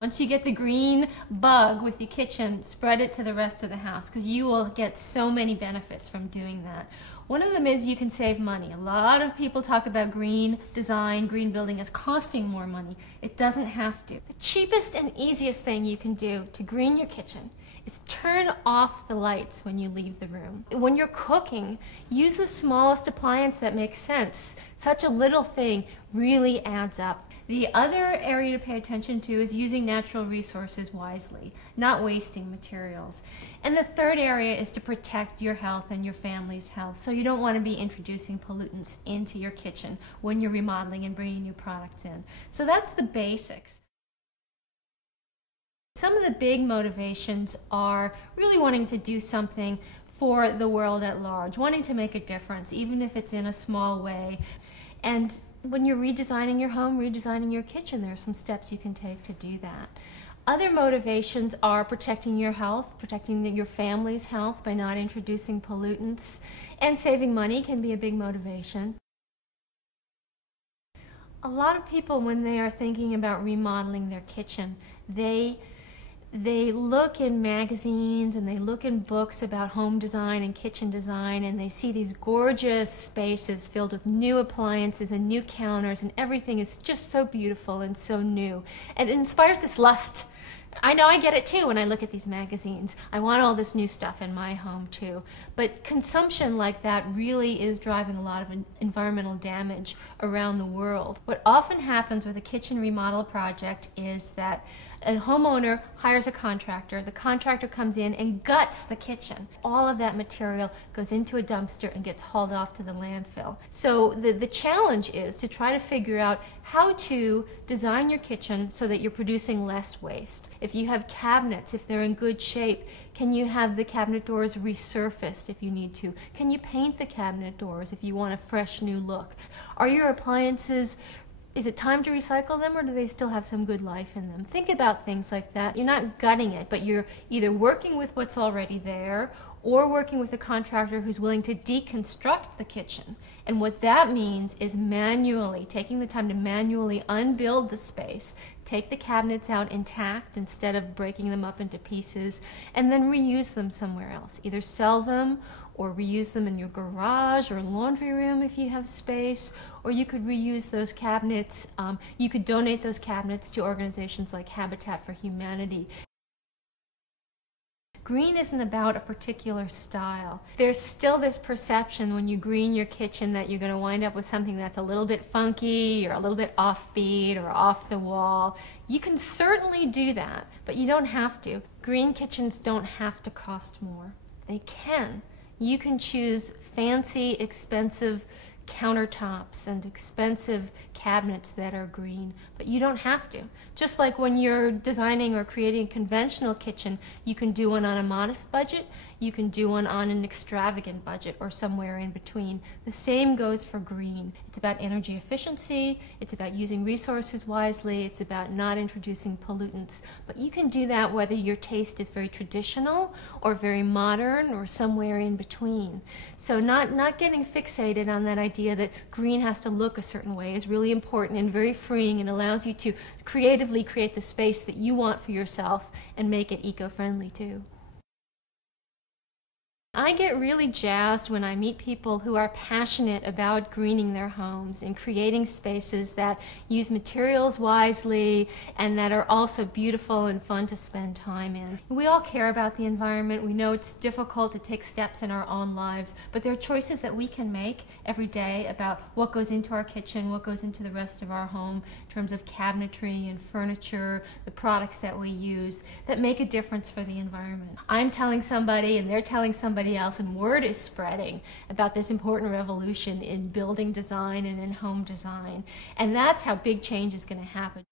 Once you get the green bug with your kitchen, spread it to the rest of the house because you will get so many benefits from doing that. One of them is you can save money. A lot of people talk about green design, green building as costing more money. It doesn't have to. The cheapest and easiest thing you can do to green your kitchen is turn off the lights when you leave the room. When you're cooking, use the smallest appliance that makes sense. Such a little thing really adds up. The other area to pay attention to is using natural resources wisely, not wasting materials. And the third area is to protect your health and your family's health. So you don't want to be introducing pollutants into your kitchen when you're remodeling and bringing new products in. So that's the basics. Some of the big motivations are really wanting to do something for the world at large, wanting to make a difference, even if it's in a small way. And when you're redesigning your home, redesigning your kitchen, there are some steps you can take to do that. Other motivations are protecting your health, protecting your family's health by not introducing pollutants, and saving money can be a big motivation. A lot of people, when they are thinking about remodeling their kitchen, they look in magazines and they look in books about home design and kitchen design, and they see these gorgeous spaces filled with new appliances and new counters, and everything is just so beautiful and so new. And it inspires this lust. I know I get it too when I look at these magazines. I want all this new stuff in my home too. But consumption like that really is driving a lot of environmental damage around the world. What often happens with a kitchen remodel project is that a homeowner hires a contractor, the contractor comes in and guts the kitchen. All of that material goes into a dumpster and gets hauled off to the landfill. So the challenge is to try to figure out how to design your kitchen so that you're producing less waste. If you have cabinets, if they're in good shape, can you have the cabinet doors resurfaced if you need to? Can you paint the cabinet doors if you want a fresh new look? Are your appliances, is it time to recycle them, or do they still have some good life in them? Think about things like that. You're not gutting it, but you're either working with what's already there or working with a contractor who's willing to deconstruct the kitchen. And what that means is manually, taking the time to manually unbuild the space, take the cabinets out intact instead of breaking them up into pieces, and then reuse them somewhere else. Either sell them or reuse them in your garage or laundry room if you have space, or you could reuse those cabinets. You could donate those cabinets to organizations like Habitat for Humanity. Green isn't about a particular style. There's still this perception when you green your kitchen that you're going to wind up with something that's a little bit funky or a little bit offbeat or off the wall. You can certainly do that, but you don't have to. Green kitchens don't have to cost more. They can. You can choose fancy, expensive countertops and expensive cabinets that are green, but you don't have to. Just like when you're designing or creating a conventional kitchen, you can do one on a modest budget, you can do one on an extravagant budget, or somewhere in between. The same goes for green. It's about energy efficiency, it's about using resources wisely, it's about not introducing pollutants. But you can do that whether your taste is very traditional or very modern or somewhere in between. So not getting fixated on that idea that green has to look a certain way is really important and very freeing, and allows you to creatively create the space that you want for yourself and make it eco-friendly too. I get really jazzed when I meet people who are passionate about greening their homes and creating spaces that use materials wisely and that are also beautiful and fun to spend time in. We all care about the environment. We know it's difficult to take steps in our own lives, but there are choices that we can make every day about what goes into our kitchen, what goes into the rest of our home in terms of cabinetry and furniture, the products that we use, that make a difference for the environment. I'm telling somebody and they're telling somebody else, and word is spreading about this important revolution in building design and in home design. And that's how big change is going to happen.